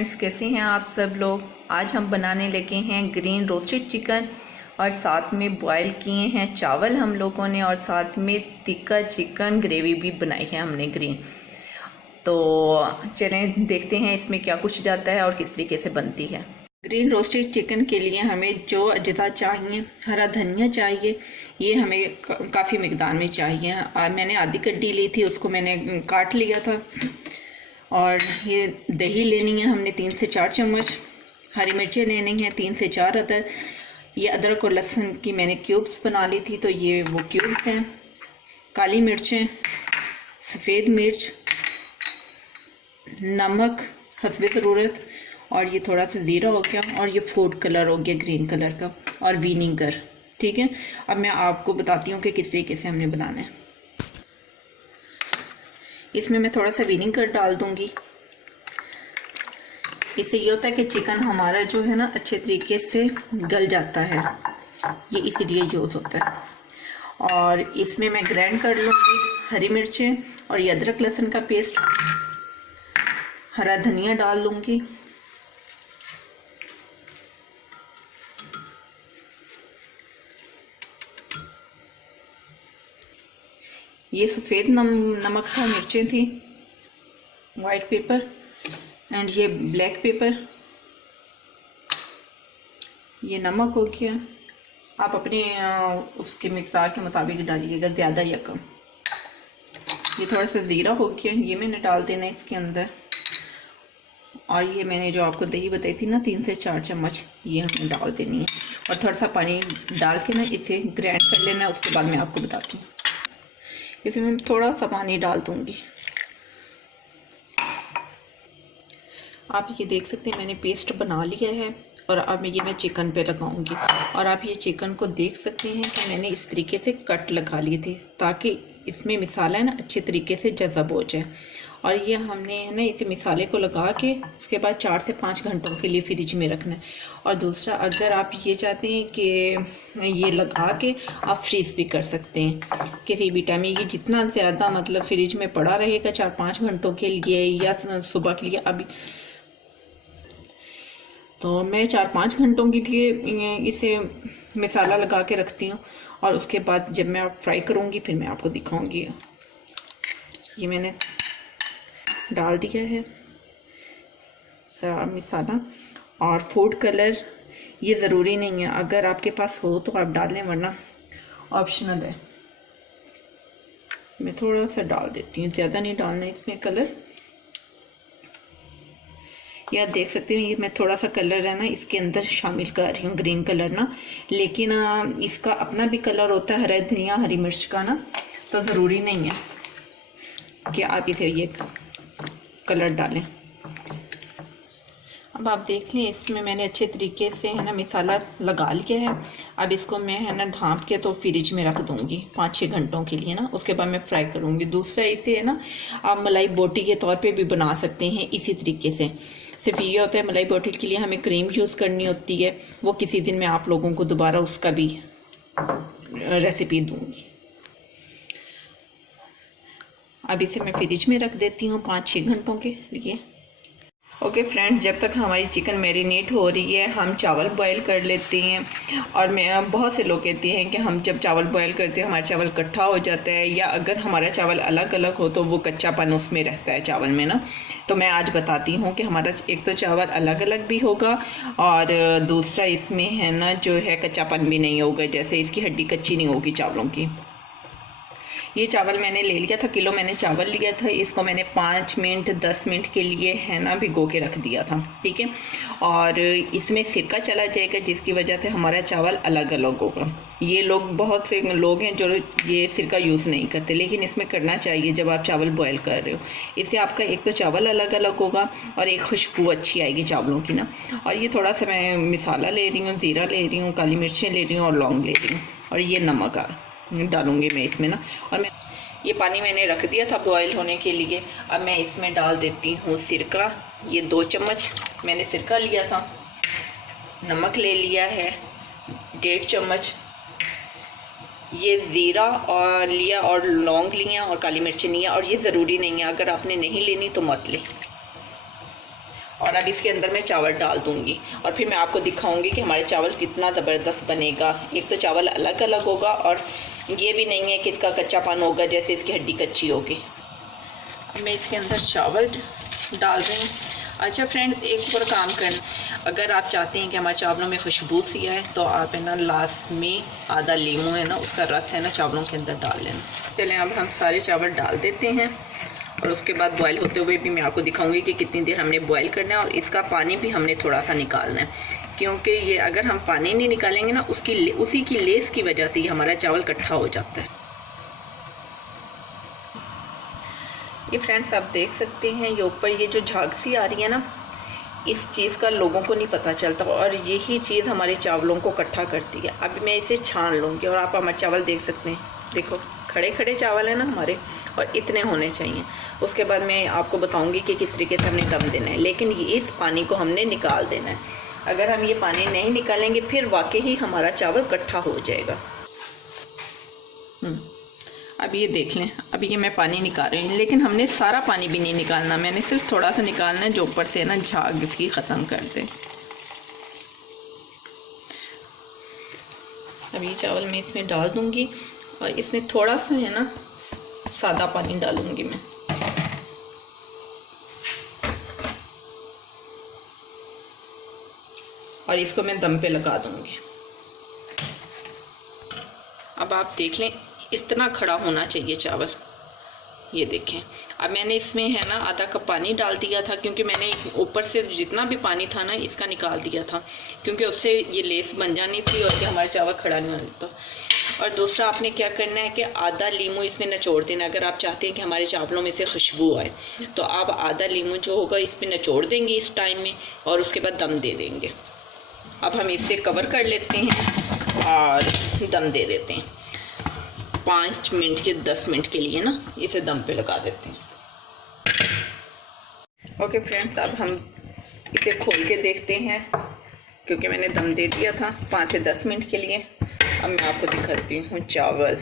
Friends, कैसे हैं आप सब लोग। आज हम बनाने लगे हैं ग्रीन रोस्टेड चिकन और साथ में बॉयल किए हैं चावल हम लोगों ने, और साथ में तिक्का चिकन ग्रेवी भी बनाई है हमने ग्रीन। तो चलें देखते हैं इसमें क्या कुछ जाता है और किस तरीके से बनती है। ग्रीन रोस्टेड चिकन के लिए हमें जो अज्जा चाहिए, हरा धनिया चाहिए, ये हमें काफ़ी मिकदार में चाहिए। मैंने आधी कड्डी ली थी, उसको मैंने काट लिया था। और ये दही लेनी है हमने 3 से 4 चम्मच। हरी मिर्चें लेनी है 3 से 4 अदर। ये अदरक और लहसुन की मैंने क्यूब्स बना ली थी, तो ये वो क्यूब्स हैं। काली मिर्चें, सफ़ेद मिर्च, नमक हस्बे ज़रूरत, और ये थोड़ा सा ज़ीरा हो गया, और ये फूड कलर हो गया ग्रीन कलर का, और विनीगर। ठीक है, अब मैं आपको बताती हूँ कि किस तरीके से हमने बनाना है। इसमें मैं थोड़ा सा विनीगर डाल दूंगी। इससे ये होता है कि चिकन हमारा जो है ना अच्छे तरीके से गल जाता है, ये इसीलिए यूज़ होता है। और इसमें मैं ग्राइंड कर लूँगी हरी मिर्चें और ये अदरक लहसुन का पेस्ट, हरा धनिया डाल लूँगी, ये सफ़ेद नमक था, मिर्चें थी, वाइट पेपर, एंड ये ब्लैक पेपर, ये नमक हो गया। आप अपने उसके मिक़दार के मुताबिक डालिएगा, ज़्यादा या कम। ये थोड़ा सा ज़ीरा हो गया, ये मैंने डाल देना है इसके अंदर। और ये मैंने जो आपको दही बताई थी ना 3 से 4 चम्मच, ये हमें डाल देनी है। और थोड़ा सा पानी डाल के ना इसे ग्राइंड कर लेना है, उसके बाद मैं आपको बताती हूँ। इसमें मैं थोड़ा सा पानी डाल दूंगी। आप ये देख सकते हैं मैंने पेस्ट बना लिया है, और अब ये मैं चिकन पे लगाऊंगी। और आप ये चिकन को देख सकते हैं कि मैंने इस तरीके से कट लगा लिए थे, ताकि इसमें मसाला है ना अच्छे तरीके से जज़ब हो जाए। और ये हमने है ना इसे मसाले को लगा के उसके बाद 4 से 5 घंटों के लिए फ्रिज में रखना है। और दूसरा, अगर आप ये चाहते हैं कि ये लगा के आप फ्रीज़ भी कर सकते हैं किसी भी टाइम। ये जितना ज़्यादा मतलब फ्रिज में पड़ा रहेगा 4-5 घंटों के लिए या सुबह के लिए, अभी तो मैं 4-5 घंटों के लिए इसे मसाला लगा के रखती हूँ। और उसके बाद जब मैं फ्राई करूँगी फिर मैं आपको दिखाऊँगी। ये मैंने डाल दिया है सारा मसाला। और फूड कलर ये ज़रूरी नहीं है, अगर आपके पास हो तो आप डाल लें, वरना ऑप्शनल है। मैं थोड़ा सा डाल देती हूँ, ज़्यादा नहीं डालना है इसमें कलर। ये आप देख सकते हो, ये मैं थोड़ा सा कलर है ना इसके अंदर शामिल कर रही हूँ, ग्रीन कलर ना। लेकिन इसका अपना भी कलर होता है, हरा धनिया हरी मिर्च का ना, तो ज़रूरी नहीं है कि आप इसे ये कलर डालें। अब आप देख लें, इसमें मैंने अच्छे तरीके से है ना मसाला लगा लिया है। अब इसको मैं है ना ढाँप के तो फ्रिज में रख दूंगी 5-6 घंटों के लिए ना, उसके बाद मैं फ्राई करूंगी। दूसरा, इसे है ना आप मलाई बोटी के तौर पे भी बना सकते हैं इसी तरीके से। सिर्फ ये होता है मलाई बोटी के लिए हमें क्रीम यूज़ करनी होती है, वो किसी दिन मैं आप लोगों को दोबारा उसका भी रेसिपी दूंगी। अब इसे मैं फ्रिज में रख देती हूँ 5-6 घंटों के लिए। ओके फ्रेंड्स, जब तक हमारी चिकन मैरिनेट हो रही है हम चावल बॉयल कर लेते हैं। और मैं बहुत से लोग कहते हैं कि हम जब चावल बॉयल करते हैं हमारा चावल इकट्ठा हो जाता है, या अगर हमारा चावल अलग अलग हो तो वो कच्चापन उसमें रहता है चावल में ना। तो मैं आज बताती हूँ कि हमारा एक तो चावल अलग अलग भी होगा, और दूसरा इसमें है ना जो है कच्चापन भी नहीं होगा, जैसे इसकी हड्डी कच्ची नहीं होगी चावलों की। ये चावल मैंने ले लिया था, किलो मैंने चावल लिया था। इसको मैंने 5 मिनट 10 मिनट के लिए है ना भिगो के रख दिया था। ठीक है, और इसमें सिरका चला जाएगा, जिसकी वजह से हमारा चावल अलग अलग होगा। ये लोग, बहुत से लोग हैं जो ये सिरका यूज़ नहीं करते, लेकिन इसमें करना चाहिए जब आप चावल बॉयल कर रहे हो। इससे आपका एक तो चावल अलग अलग होगा और एक खुशबू अच्छी आएगी चावलों की ना। और ये थोड़ा सा मैं मसाला ले रही हूँ, ज़ीरा ले रही हूँ, काली मिर्चें ले रही हूँ और लौंग ले रही हूँ, और ये नमक डालूंगी मैं इसमें ना। और मैं ये पानी मैंने रख दिया था बॉयल होने के लिए। अब मैं इसमें डाल देती हूँ सिरका। ये 2 चम्मच मैंने सिरका लिया था। नमक ले लिया है 1.5 चम्मच। ये ज़ीरा और लिया, और लौंग लिया, और काली मिर्ची लिया। और ये ज़रूरी नहीं है, अगर आपने नहीं लेनी तो मत लें। और अब इसके अंदर मैं चावल डाल दूंगी और फिर मैं आपको दिखाऊंगी कि हमारे चावल कितना ज़बरदस्त बनेगा। एक तो चावल अलग अलग होगा और ये भी नहीं है कि इसका कच्चापन होगा जैसे इसकी हड्डी कच्ची होगी। अब मैं इसके अंदर चावल डाल रही हूँ। अच्छा फ्रेंड, एक और काम करना, अगर आप चाहते हैं कि हमारे चावलों में खुशबू सी आए तो आप है ना लास्ट में आधा लीमू है ना उसका रस है ना चावलों के अंदर डाल लेना। चलें अब हम सारे चावल डाल देते हैं और उसके बाद बॉयल होते हुए भी मैं आपको दिखाऊंगी कि कितनी देर हमने बॉयल करना है और इसका पानी भी हमने थोड़ा सा निकालना है, क्योंकि ये अगर हम पानी नहीं निकालेंगे ना उसी की लेस की वजह से ये हमारा चावल इकट्ठा हो जाता है। ये फ्रेंड्स आप देख सकते हैं ये ऊपर ये जो झाग सी आ रही है ना, इस चीज़ का लोगों को नहीं पता चलता और यही चीज़ हमारे चावलों को इकट्ठा करती है। अब मैं इसे छान लूँगी और आप हमारे चावल देख सकते हैं, देखो खड़े खड़े चावल है ना हमारे, और इतने होने चाहिए। उसके बाद मैं आपको बताऊंगी कि किस तरीके से हमने दम देना है, लेकिन इस पानी को हमने निकाल देना है। अगर हम ये पानी नहीं निकालेंगे फिर वाकई ही हमारा चावल इकट्ठा हो जाएगा। अब ये देख लें, अभी ये मैं पानी निकाल रही हूँ, लेकिन हमने सारा पानी भी नहीं निकालना, मैंने सिर्फ थोड़ा सा निकालना है जो ऊपर से ना झाग इसकी ख़त्म कर दे। अब ये चावल मैं इसमें डाल दूंगी और इसमें थोड़ा सा है ना सादा पानी डालूंगी मैं। और इसको मैं दम पे लगा दूंगी। अब आप देख लें इतना खड़ा होना चाहिए चावल, ये देखें। अब मैंने इसमें है ना आधा कप पानी डाल दिया था, क्योंकि मैंने ऊपर से जितना भी पानी था ना इसका निकाल दिया था, क्योंकि उससे ये लेस बन जानी थी और ये हमारे चावल खड़ा नहीं होने देता। और दूसरा आपने क्या करना है कि आधा लीमू इसमें निचोड़ देना। अगर आप चाहते हैं कि हमारे चावलों में से खुशबू आए तो आप आधा लीमू जो होगा इसमें निचोड़ देंगे इस टाइम में और उसके बाद दम दे देंगे। अब हम इसे कवर कर लेते हैं और दम दे देते हैं 5 मिनट के 10 मिनट के लिए ना इसे दम पे लगा देते हैं। ओके फ्रेंड्स, अब हम इसे खोल के देखते हैं, क्योंकि मैंने दम दे दिया था 5 से 10 मिनट के लिए। अब मैं आपको दिखाती हूँ चावल।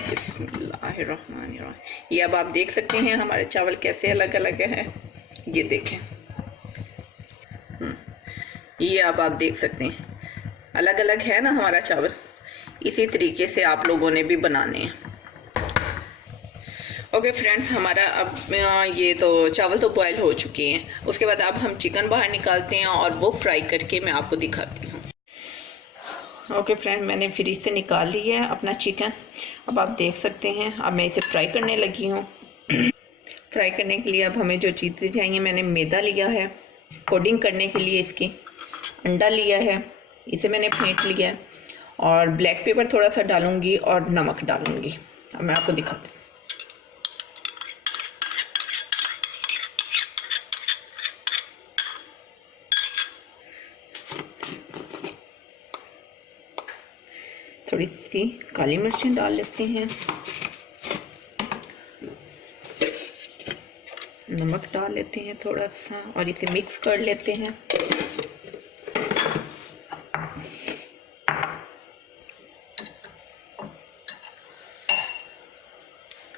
बिस्मिल्लाहिर्रहमानिर्रहीम। ये अब आप देख सकते हैं हमारे चावल कैसे अलग अलग है, ये देखें। ये अब आप देख सकते हैं अलग अलग है ना हमारा चावल। इसी तरीके से आप लोगों ने भी बनाने हैं। ओके फ्रेंड्स, हमारा अब ये तो चावल तो बॉयल हो चुके हैं। उसके बाद अब हम चिकन बाहर निकालते हैं और वो फ्राई करके मैं आपको दिखाती हूँ। ओके फ्रेंड, मैंने फ्रिज से निकाल लिया है अपना चिकन। अब आप देख सकते हैं अब मैं इसे फ्राई करने लगी हूँ। फ्राई करने के लिए अब हमें जो चीज़ें चाहिए, मैंने मैदा लिया है कोटिंग करने के लिए, इसकी अंडा लिया है, इसे मैंने फेंट लिया है, और ब्लैक पेपर थोड़ा सा डालूंगी और नमक डालूंगी। अब मैं आपको दिखाती हूँ। थोड़ी सी काली मिर्चें डाल लेते हैं, नमक डाल लेते हैं थोड़ा सा और इसे मिक्स कर लेते हैं।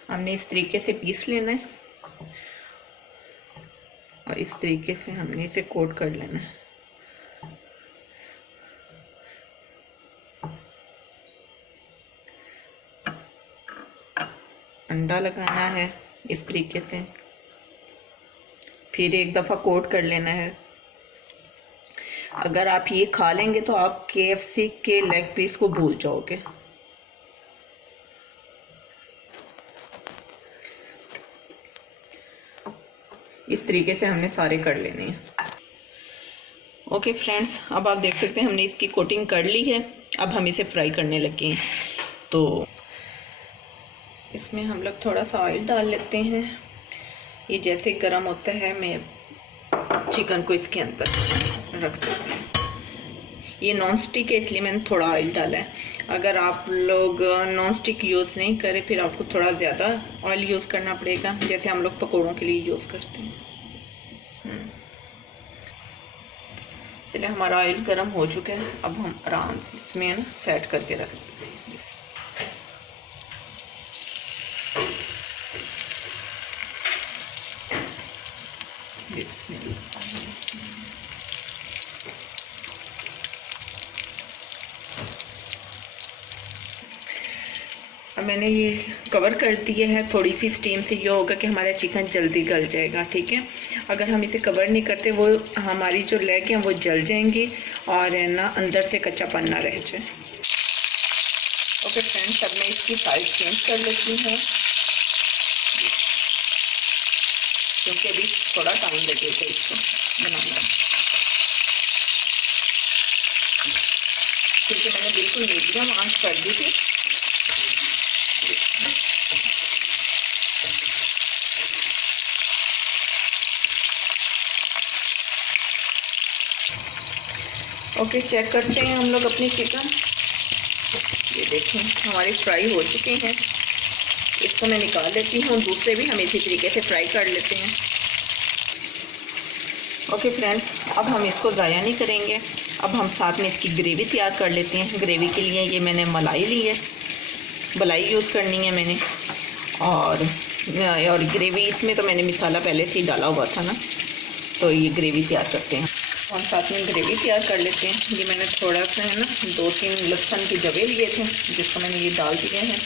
हमने इस तरीके से पीस लेना है और इस तरीके से हमने इसे कोट कर लेना है। अंडा लगाना है इस तरीके से, फिर एक दफ़ा कोट कर लेना है। अगर आप ये खा लेंगे तो आप KFC के लेग पीस को भूल जाओगे। इस तरीके से हमने सारे कर लेने हैं। ओके फ्रेंड्स, अब आप देख सकते हैं हमने इसकी कोटिंग कर ली है। अब हम इसे फ्राई करने लगे हैं। तो इसमें हम लोग थोड़ा सा ऑयल डाल लेते हैं। ये जैसे गर्म होता है मैं चिकन को इसके अंदर रख देती हूँ। ये नॉन स्टिक है इसलिए मैंने थोड़ा ऑयल डाला है। अगर आप लोग नॉन स्टिक यूज़ नहीं करें फिर आपको थोड़ा ज़्यादा ऑयल यूज़ करना पड़ेगा, जैसे हम लोग पकौड़ों के लिए यूज़ करते हैं। चलिए, हमारा ऑयल गर्म हो चुका है। अब हम आराम से इसमें ना सेट करके रख देते हैं। बिस्मिल्लाह। अब मैंने ये कवर कर दिया है। थोड़ी सी स्टीम से ये होगा कि हमारा चिकन जल्दी गल जाएगा, ठीक है। अगर हम इसे कवर नहीं करते वो हमारी जो लेग हैं वो जल जाएंगी और है ना अंदर से कच्चापन ना रह जाए। ओके फ्रेंड्स, अब मैं इसकी साइज चेंज कर लेती हूँ क्योंकि अभी थोड़ा टाइम लगेगा इसको बनाने में, क्योंकि मैंने बिल्कुल मीडियम आंच कर दी थी। ओके, चेक करते हैं हम लोग अपनी चिकन। ये देखें हमारे फ्राई हो चुके हैं। इसको मैं निकाल लेती हूँ। दूसरे भी हम इसी तरीके से फ्राई कर लेते हैं। ओके फ्रेंड्स, अब हम इसको ज़ाया नहीं करेंगे। अब हम साथ में इसकी ग्रेवी तैयार कर लेते हैं। ग्रेवी के लिए ये मैंने मलाई ली है, मलाई यूज़ करनी है मैंने। और ग्रेवी इसमें तो मैंने मसाला पहले से ही डाला हुआ था ना, तो ये ग्रेवी तैयार करते हैं। हम साथ में ग्रेवी तैयार कर लेते हैं। ये मैंने थोड़ा सा है ना 2-3 लहसुन के जवे लिए थे जिसको मैंने ये डाल दिए हैं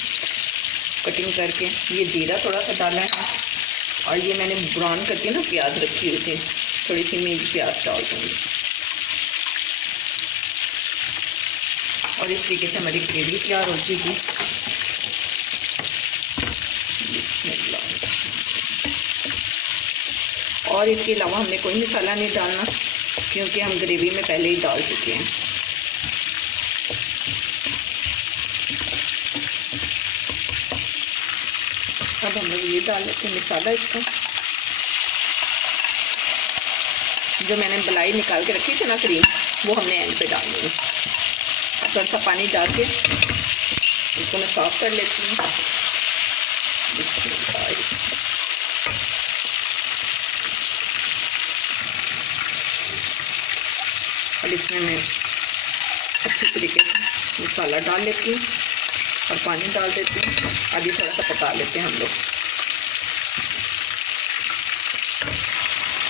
कटिंग करके। ये जीरा थोड़ा सा डाला है और ये मैंने ब्राउन करके ना प्याज रखी हुई थी, थोड़ी सी मैं प्याज डाल दूँगी। और इस तरीके से हमारी ग्रेवी तैयार हो चुकी। और इसके अलावा हमने कोई मसाला नहीं डालना क्योंकि हम ग्रेवी में पहले ही डाल चुके हैं। अब हम लोग ये डाल लेते हैं मसाला। इसका जो मैंने मलाई निकाल के रखी थी ना क्रीम, वो हमने एंड पे डाल दी। थोड़ा सा पानी डाल के इसको मैं साफ कर लेती हूँ। अब इसमें मैं अच्छे तरीके से मसाला डाल लेती हूँ और पानी डाल देती हूँ। अभी थोड़ा सा पका लेते हैं हम लोग।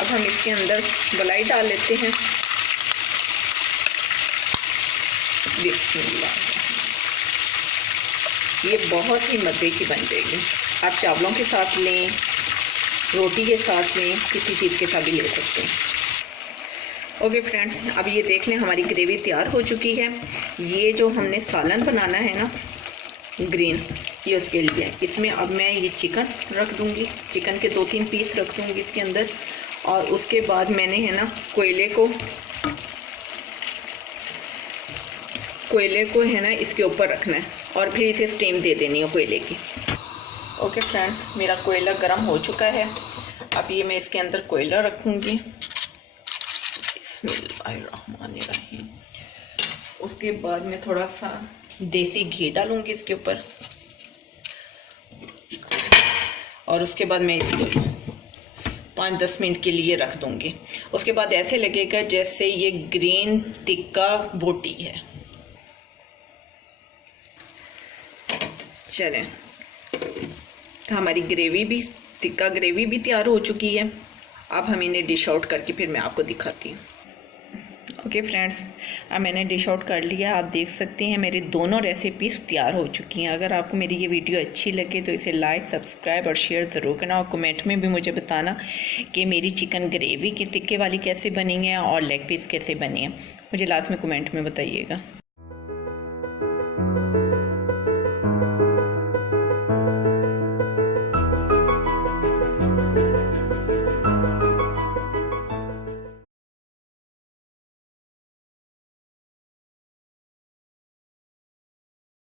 अब हम इसके अंदर मलाई डाल लेते हैं। बिस्मिल्लाह। ये बहुत ही मज़े की बन जाएगी। आप चावलों के साथ लें, रोटी के साथ लें, किसी चीज़ के साथ भी ले सकते हैं। ओके फ्रेंड्स, अब ये देख लें हमारी ग्रेवी तैयार हो चुकी है। ये जो हमने सालन बनाना है ना ग्रीन, ये उसके लिए इसमें अब मैं ये चिकन रख दूँगी। चिकन के 2-3 पीस रख दूँगी इसके अंदर। और उसके बाद मैंने है ना कोयले को है ना इसके ऊपर रखना है और फिर इसे स्टीम दे देनी है कोयले की। ओके फ्रेंड्स, मेरा कोयला गर्म हो चुका है। अब ये मैं इसके अंदर कोयला रखूँगी। बिस्मिल्लाहिर्रहमानिर्रहीम। उसके बाद मैं थोड़ा सा देसी घी डालूँगी इसके ऊपर और उसके बाद मैं इसको 5-10 मिनट के लिए रख दूँगी। उसके बाद ऐसे लगेगा जैसे ये ग्रीन टिक्का बोटी है। चलें, तो हमारी ग्रेवी भी टिक्का ग्रेवी भी तैयार हो चुकी है। अब हम इन्हें डिश आउट करके फिर मैं आपको दिखाती हूँ। ओके फ्रेंड्स, अब मैंने डिश आउट कर लिया। आप देख सकते हैं मेरी दोनों रेसिपीज़ तैयार हो चुकी हैं। अगर आपको मेरी ये वीडियो अच्छी लगे तो इसे लाइक, सब्सक्राइब और शेयर ज़रूर करना। और कमेंट में भी मुझे बताना कि मेरी चिकन ग्रेवी की टिक्के वाली कैसे बनी है और लेग पीस कैसे बनी है। मुझे लास्ट में कमेंट में बताइएगा।